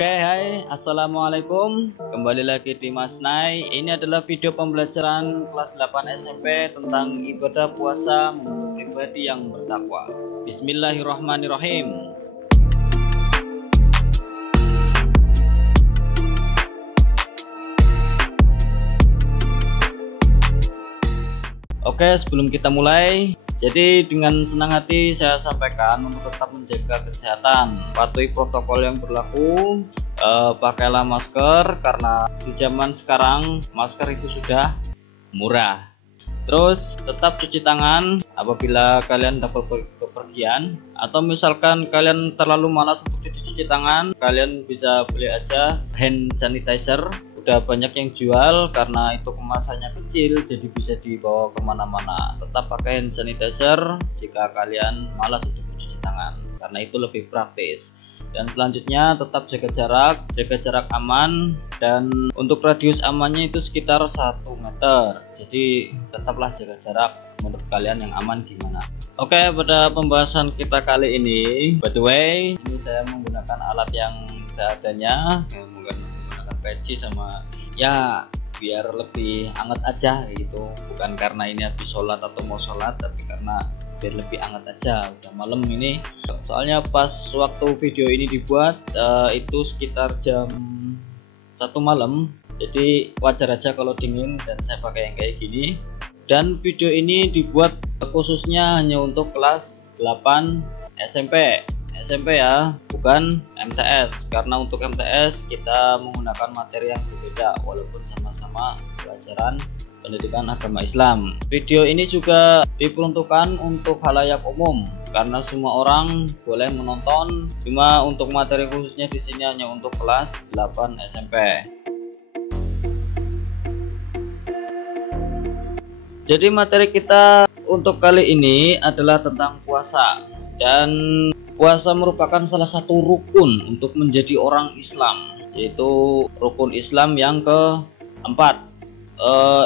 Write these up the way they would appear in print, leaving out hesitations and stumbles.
Oke, hai, assalamualaikum. Kembali lagi di Mas Nai. Ini adalah video pembelajaran kelas 8 SMP tentang ibadah puasa untuk pribadi yang bertakwa. Bismillahirrahmanirrahim. Oke, sebelum kita mulai, jadi dengan senang hati saya sampaikan untuk tetap menjaga kesehatan, patuhi protokol yang berlaku, pakailah masker karena di zaman sekarang masker itu sudah murah. Terus tetap cuci tangan apabila kalian dapat bepergian, atau misalkan kalian terlalu malas untuk cuci tangan, kalian bisa beli aja hand sanitizer. Udah banyak yang jual karena itu kemasannya kecil, jadi bisa dibawa kemana-mana. Tetap pakai hand sanitizer jika kalian malas untuk mencuci tangan, karena itu lebih praktis. Dan selanjutnya tetap jaga jarak aman, dan untuk radius amannya itu sekitar 1 meter. Jadi tetaplah jaga jarak. Menurut kalian yang aman gimana? Oke, pada pembahasan kita kali ini, by the way, ini saya menggunakan alat yang seadanya, menggunakan peci sama ya biar lebih hangat aja gitu. Bukan karena ini habis sholat atau mau sholat, tapi karena biar lebih hangat aja. Udah malam ini, soalnya pas waktu video ini dibuat itu sekitar jam 1 malam, jadi wajar aja kalau dingin dan saya pakai yang kayak gini. Dan video ini dibuat khususnya hanya untuk kelas 8 SMP ya, bukan MTS, karena untuk MTS kita menggunakan materi yang berbeda walaupun sama-sama pelajaran pendidikan agama Islam. Video ini juga diperuntukkan untuk khalayak umum karena semua orang boleh menonton, cuma untuk materi khususnya di sini hanya untuk kelas 8 SMP. Jadi materi kita untuk kali ini adalah tentang puasa, dan puasa merupakan salah satu rukun untuk menjadi orang Islam, yaitu rukun Islam yang keempat.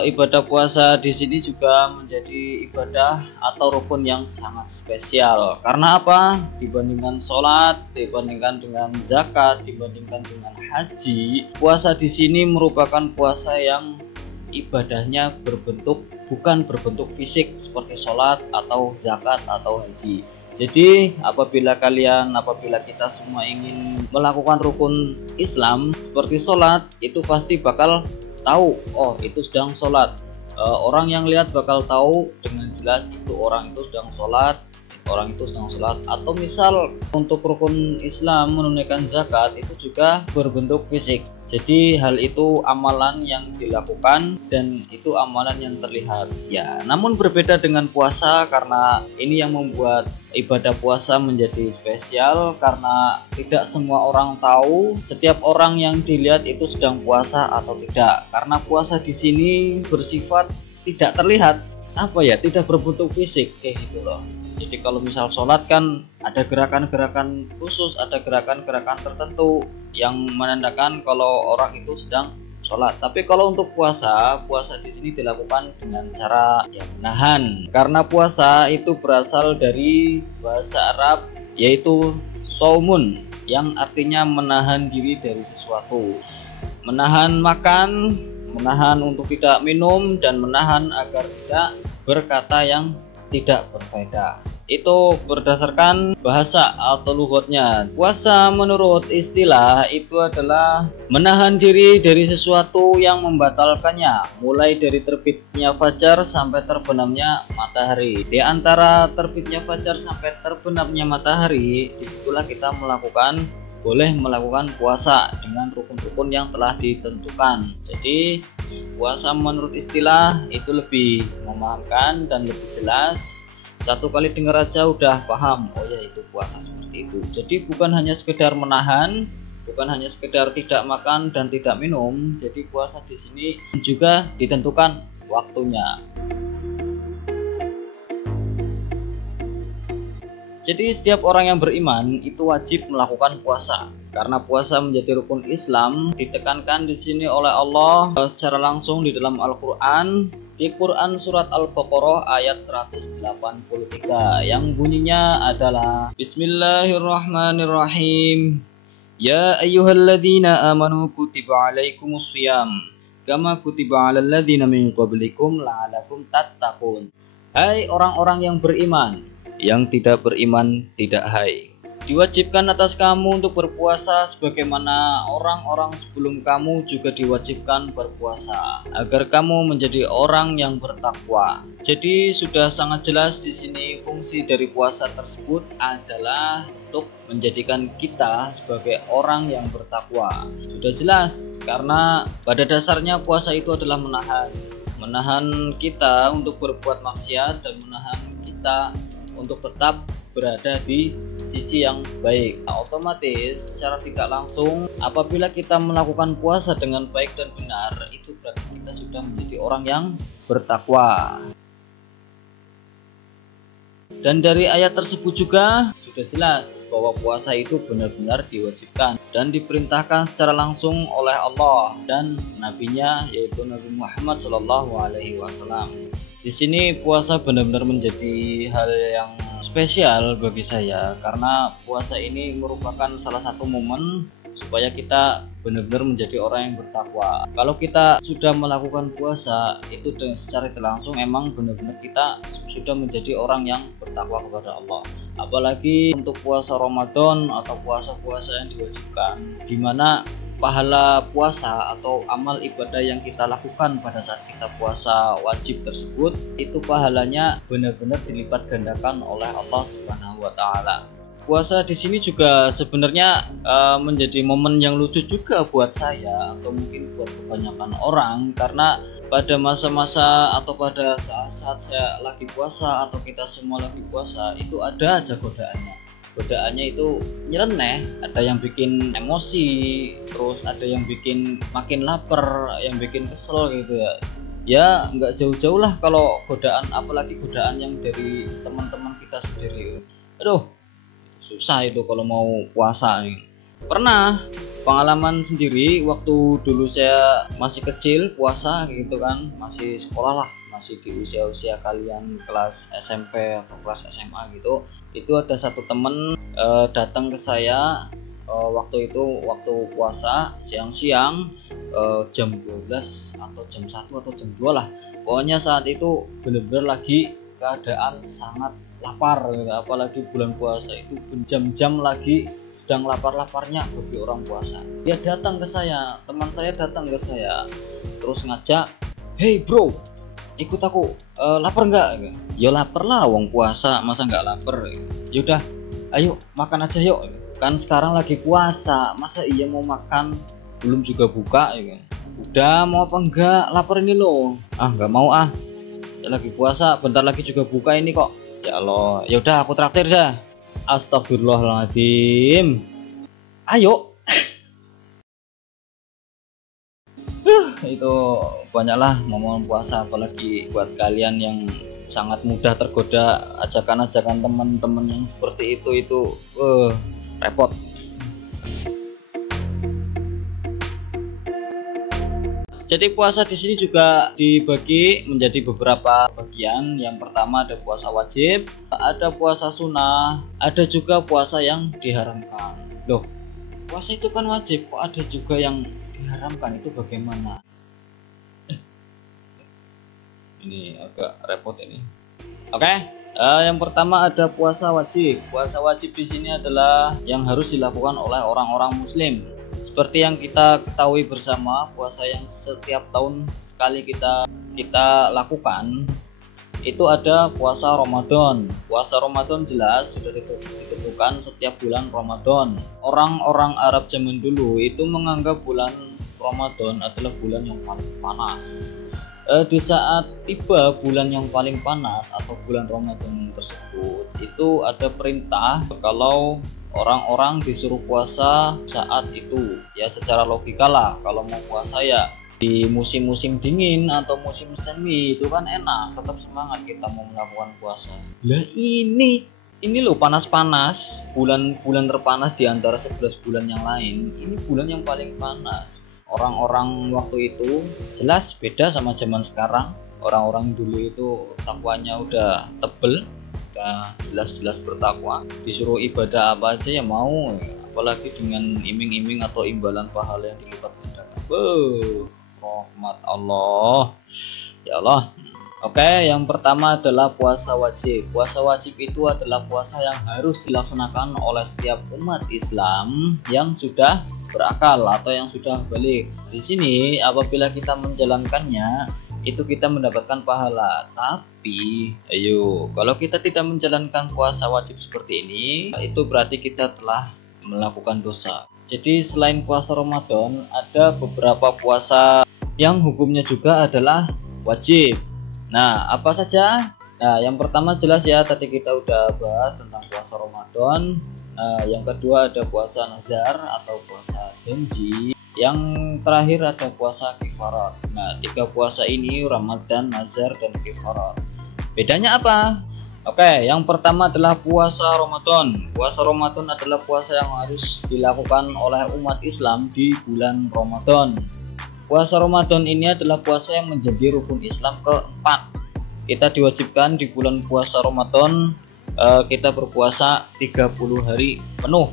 Ibadah puasa di sini juga menjadi ibadah atau rukun yang sangat spesial. Karena apa? Dibandingkan sholat, dibandingkan dengan zakat, dibandingkan dengan haji, puasa di sini merupakan puasa yang ibadahnya bukan berbentuk fisik seperti sholat atau zakat atau haji. Jadi apabila kita semua ingin melakukan rukun Islam seperti sholat, itu pasti bakal tahu, oh itu sedang sholat. Orang yang lihat bakal tahu dengan jelas itu orang itu sedang sholat, atau misal untuk rukun Islam menunaikan zakat itu juga berbentuk fisik. Jadi hal itu amalan yang dilakukan dan itu amalan yang terlihat ya. Namun berbeda dengan puasa, karena ini yang membuat ibadah puasa menjadi spesial, karena tidak semua orang tahu setiap orang yang dilihat itu sedang puasa atau tidak. Karena puasa di sini bersifat tidak terlihat, tidak berbentuk fisik kayak gitu loh. Jadi kalau misal sholat kan ada gerakan-gerakan khusus, ada gerakan-gerakan tertentu yang menandakan kalau orang itu sedang sholat. Tapi kalau untuk puasa di sini dilakukan dengan cara menahan. Karena puasa itu berasal dari bahasa Arab yaitu saumun, yang artinya menahan diri dari sesuatu. Menahan makan, menahan untuk tidak minum, dan menahan agar tidak berkata yang tidak berfaedah. Itu berdasarkan bahasa atau lughatnya. Puasa menurut istilah itu adalah menahan diri dari sesuatu yang membatalkannya, mulai dari terbitnya fajar sampai terbenamnya matahari. Di antara terbitnya fajar sampai terbenamnya matahari, disitulah kita boleh melakukan puasa dengan rukun-rukun yang telah ditentukan. Jadi puasa menurut istilah itu lebih memahamkan dan lebih jelas. Satu kali dengar aja udah paham, oh ya itu puasa seperti itu. Jadi bukan hanya sekedar menahan, bukan hanya sekedar tidak makan dan tidak minum. Jadi puasa di sini juga ditentukan waktunya. Jadi setiap orang yang beriman itu wajib melakukan puasa, karena puasa menjadi rukun Islam. Ditekankan di sini oleh Allah secara langsung di dalam Al-Qur'an, di Quran surat Al-Baqarah ayat 183 yang bunyinya adalah Bismillahirrahmanirrahim. Ya ayyuhalladzina amanu kutiba alaikumus shiyam kama kutiba alal ladzina min qablikum la'alakum tattaqun. Hai orang-orang yang beriman, yang tidak beriman tidak hai. Diwajibkan atas kamu untuk berpuasa sebagaimana orang-orang sebelum kamu juga diwajibkan berpuasa agar kamu menjadi orang yang bertakwa. Jadi sudah sangat jelas di sini fungsi dari puasa tersebut adalah untuk menjadikan kita sebagai orang yang bertakwa. Sudah jelas karena pada dasarnya puasa itu adalah menahan kita untuk berbuat maksiat dan menahan kita untuk tetap berada di sisi yang baik. Nah, otomatis secara tidak langsung apabila kita melakukan puasa dengan baik dan benar, itu berarti kita sudah menjadi orang yang bertakwa. Dan dari ayat tersebut juga sudah jelas bahwa puasa itu benar-benar diwajibkan dan diperintahkan secara langsung oleh Allah dan nabinya, yaitu Nabi Muhammad SAW. Di sini puasa benar-benar menjadi hal yang spesial bagi saya karena puasa ini merupakan salah satu momen supaya kita benar-benar menjadi orang yang bertakwa. Kalau kita sudah melakukan puasa itu dengan secara langsung emang benar-benar kita sudah menjadi orang yang bertakwa kepada Allah. Apalagi untuk puasa Ramadan atau puasa-puasa yang diwajibkan, di mana pahala puasa atau amal ibadah yang kita lakukan pada saat kita puasa wajib tersebut itu pahalanya benar-benar dilipat gandakan oleh Allah Subhanahu wa taala. Puasa di sini juga sebenarnya menjadi momen yang lucu juga buat saya atau mungkin buat kebanyakan orang, karena pada masa-masa atau pada saat-saat saya lagi puasa atau kita semua lagi puasa itu ada aja godaannya itu nyeleneh, ada yang bikin emosi, terus ada yang bikin makin lapar, yang bikin kesel gitu ya. Ya nggak jauh-jauh lah kalau godaan, apalagi godaan yang dari teman-teman kita sendiri. Aduh, susah itu kalau mau puasa nih. Pernah pengalaman sendiri waktu dulu saya masih kecil puasa gitu kan, masih sekolah lah, masih di usia-usia kalian kelas SMP atau kelas SMA gitu. Itu ada satu temen datang ke saya waktu puasa siang-siang, jam 12 atau jam 1 atau jam 2 lah. Pokoknya saat itu bener-bener lagi keadaan sangat lapar gitu. Apalagi bulan puasa itu jam-jam lagi sedang lapar-laparnya bagi orang puasa. Dia datang ke saya, teman saya datang ke saya terus ngajak, "Hey bro, ikut aku, lapar nggak?" Ya lapar lah, wong puasa masa nggak lapar. Yaudah ayo makan aja yuk, kan sekarang lagi puasa, masa iya mau makan belum juga buka ya. Udah mau apa enggak, lapar ini loh. Ah nggak mau ah, ya lagi puasa, bentar lagi juga buka ini kok. Ya Allah, yaudah aku traktir ya. Astagfirullahaladzim, ayo. Itu banyaklah momen puasa, apalagi buat kalian yang sangat mudah tergoda ajakan-ajakan teman-teman yang seperti itu repot. Jadi puasa di sini juga dibagi menjadi beberapa bagian. Yang pertama ada puasa wajib, ada puasa sunnah, ada juga puasa yang diharamkan. Loh, puasa itu kan wajib, kok ada juga yang diharamkan, itu bagaimana? Ini agak repot ini. Oke, yang pertama ada puasa wajib. Puasa wajib di sini adalah yang harus dilakukan oleh orang-orang muslim. Seperti yang kita ketahui bersama, puasa yang setiap tahun sekali kita lakukan itu ada puasa Ramadan. Puasa Ramadan jelas sudah ditentukan setiap bulan Ramadan. Orang-orang Arab zaman dulu itu menganggap bulan Ramadan adalah bulan yang paling panas. Di saat tiba bulan yang paling panas atau bulan Ramadan tersebut, itu ada perintah kalau orang-orang disuruh puasa saat itu. Ya secara logika lah, kalau mau puasa ya di musim-musim dingin atau musim semi itu kan enak, tetap semangat kita mau melakukan puasa. Lah ini loh panas-panas, bulan terpanas di antara 11 bulan yang lain. Ini bulan yang paling panas. Orang-orang waktu itu jelas beda sama zaman sekarang. Orang-orang dulu itu takwanya udah tebel, udah jelas-jelas bertakwa, disuruh ibadah apa aja ya mau, apalagi dengan iming-iming atau imbalan pahala yang dilipat gandakan. Rahmat Allah, ya Allah. Oke, yang pertama adalah puasa wajib. Puasa wajib itu adalah puasa yang harus dilaksanakan oleh setiap umat Islam yang sudah berakal atau yang sudah balik. Di sini apabila kita menjalankannya itu kita mendapatkan pahala. Tapi ayo, kalau kita tidak menjalankan puasa wajib seperti ini, itu berarti kita telah melakukan dosa. Jadi selain puasa Ramadan, ada beberapa puasa yang hukumnya juga adalah wajib. Nah, apa saja? Nah, yang pertama jelas ya, tadi kita udah bahas tentang puasa Ramadan. Yang kedua ada puasa nazar atau puasa janji. Yang terakhir ada puasa kifarat. Nah, 3 puasa ini Ramadan, nazar, dan kifarat. Bedanya apa? Oke, yang pertama adalah puasa Ramadan. Puasa Ramadan adalah puasa yang harus dilakukan oleh umat Islam di bulan Ramadan. Puasa Ramadan ini adalah puasa yang menjadi rukun Islam keempat. Kita diwajibkan di bulan puasa Ramadan kita berpuasa 30 hari penuh.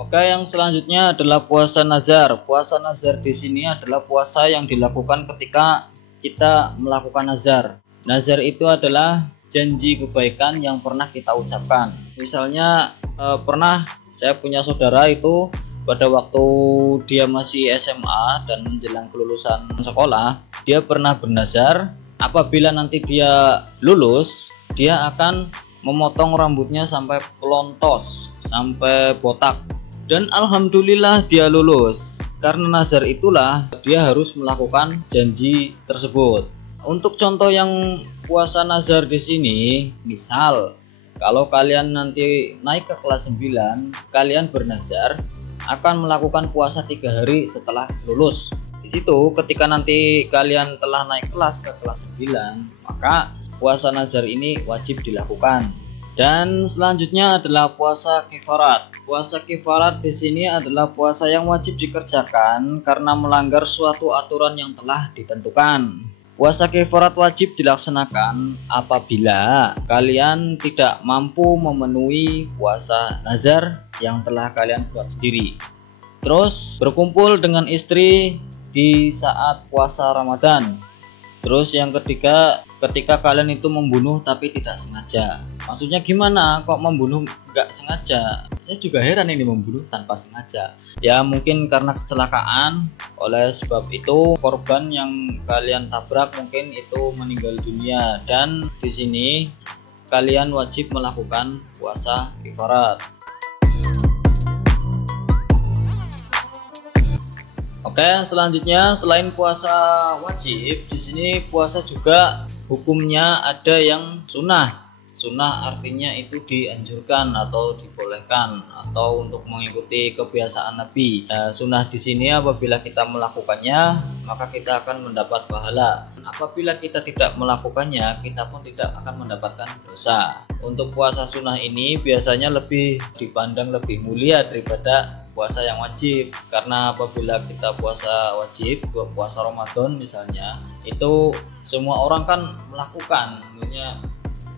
Oke, yang selanjutnya adalah puasa nazar. Puasa nazar di sini adalah puasa yang dilakukan ketika kita melakukan nazar. Nazar itu adalah janji kebaikan yang pernah kita ucapkan. Misalnya pernah saya punya saudara itu pada waktu dia masih SMA dan menjelang kelulusan sekolah, dia pernah bernazar apabila nanti dia lulus, dia akan memotong rambutnya sampai pelontos, sampai botak. Dan alhamdulillah dia lulus. Karena nazar itulah dia harus melakukan janji tersebut. Untuk contoh yang puasa nazar di sini, misal kalau kalian nanti naik ke kelas 9, kalian bernazar akan melakukan puasa 3 hari setelah lulus. Di situ ketika nanti kalian telah naik kelas ke kelas 9, maka puasa nazar ini wajib dilakukan. Dan selanjutnya adalah puasa kifarat. Puasa kifarat di sini adalah puasa yang wajib dikerjakan karena melanggar suatu aturan yang telah ditentukan. Puasa kifarat wajib dilaksanakan apabila kalian tidak mampu memenuhi puasa nazar yang telah kalian buat sendiri. Terus berkumpul dengan istri di saat puasa Ramadan. Terus yang ketiga, ketika kalian itu membunuh tapi tidak sengaja. Maksudnya gimana? Kok membunuh nggak sengaja? Saya juga heran ini, membunuh tanpa sengaja. Ya mungkin karena kecelakaan. Oleh sebab itu korban yang kalian tabrak mungkin itu meninggal dunia, dan di sini kalian wajib melakukan puasa kifarat. Oke, selanjutnya selain puasa wajib, di sini puasa juga hukumnya ada yang sunnah. Sunnah artinya itu dianjurkan atau dibolehkan atau untuk mengikuti kebiasaan Nabi. Sunnah di sini apabila kita melakukannya maka kita akan mendapat pahala. Apabila kita tidak melakukannya, kita pun tidak akan mendapatkan dosa. Untuk puasa sunnah ini biasanya lebih dipandang lebih mulia daripada puasa yang wajib, karena apabila kita puasa wajib, puasa Ramadan misalnya, itu semua orang kan melakukan, tentunya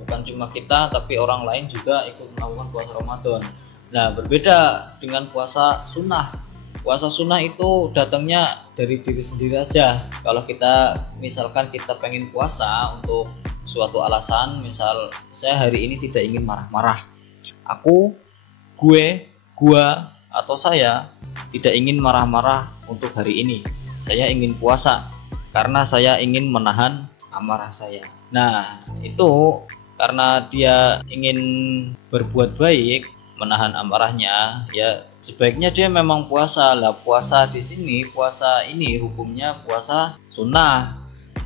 bukan cuma kita tapi orang lain juga ikut melakukan puasa Ramadan. Nah, berbeda dengan puasa sunnah. Puasa sunnah itu datangnya dari diri sendiri aja. Kalau kita misalkan kita pengen puasa untuk suatu alasan, misal saya hari ini tidak ingin marah-marah, gua atau saya tidak ingin marah-marah untuk hari ini, saya ingin puasa karena saya ingin menahan amarah saya. Nah, itu karena dia ingin berbuat baik, menahan amarahnya, ya sebaiknya dia memang puasa. Lah puasa di sini, puasa ini hukumnya puasa sunnah.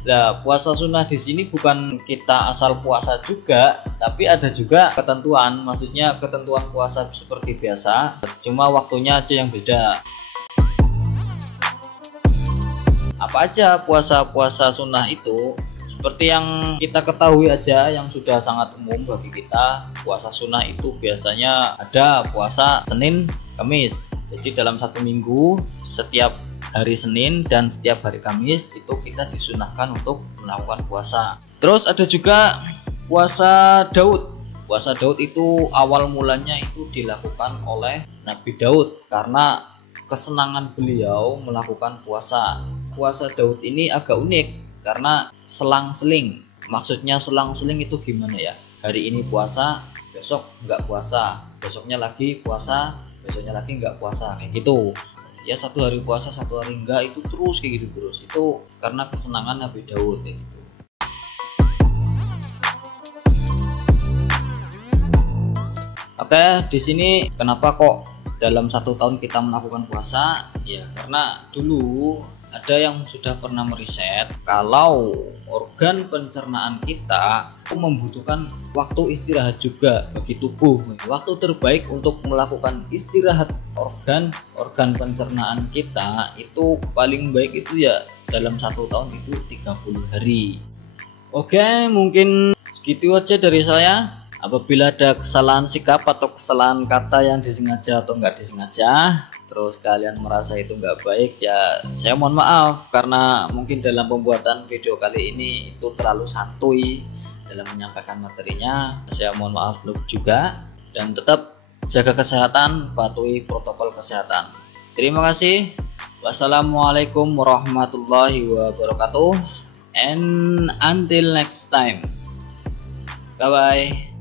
Lah puasa sunnah di sini bukan kita asal puasa juga, tapi ada juga ketentuan. Maksudnya ketentuan puasa seperti biasa, cuma waktunya aja yang beda. Apa aja puasa-puasa sunnah itu? Seperti yang kita ketahui aja, yang sudah sangat umum bagi kita, puasa sunnah itu biasanya ada puasa Senin, Kamis. Jadi dalam satu minggu, setiap hari Senin dan setiap hari Kamis itu kita disunahkan untuk melakukan puasa. Terus ada juga puasa Daud. Puasa Daud itu awal mulanya itu dilakukan oleh Nabi Daud karena kesenangan beliau melakukan puasa. Puasa Daud ini agak unik karena selang-seling. Maksudnya selang-seling itu gimana ya? Hari ini puasa, besok nggak puasa, besoknya lagi puasa, besoknya lagi nggak puasa, kayak gitu ya. Satu hari puasa, satu hari enggak, itu terus kayak gitu terus. Itu karena kesenangan Nabi Daud kayak gitu. Oke, di sini kenapa kok dalam 1 tahun kita melakukan puasa? Ya karena dulu ada yang sudah pernah meriset kalau organ pencernaan kita membutuhkan waktu istirahat juga bagi tubuh. Waktu terbaik untuk melakukan istirahat organ pencernaan kita itu paling baik itu ya dalam 1 tahun itu 30 hari. Oke, mungkin segitu aja dari saya. Apabila ada kesalahan sikap atau kesalahan kata yang disengaja atau nggak disengaja, terus kalian merasa itu nggak baik, ya saya mohon maaf karena mungkin dalam pembuatan video kali ini itu terlalu santuy dalam menyampaikan materinya. Saya mohon maaf juga, dan tetap jaga kesehatan, patuhi protokol kesehatan. Terima kasih. Wassalamualaikum warahmatullahi wabarakatuh, and until next time, bye bye.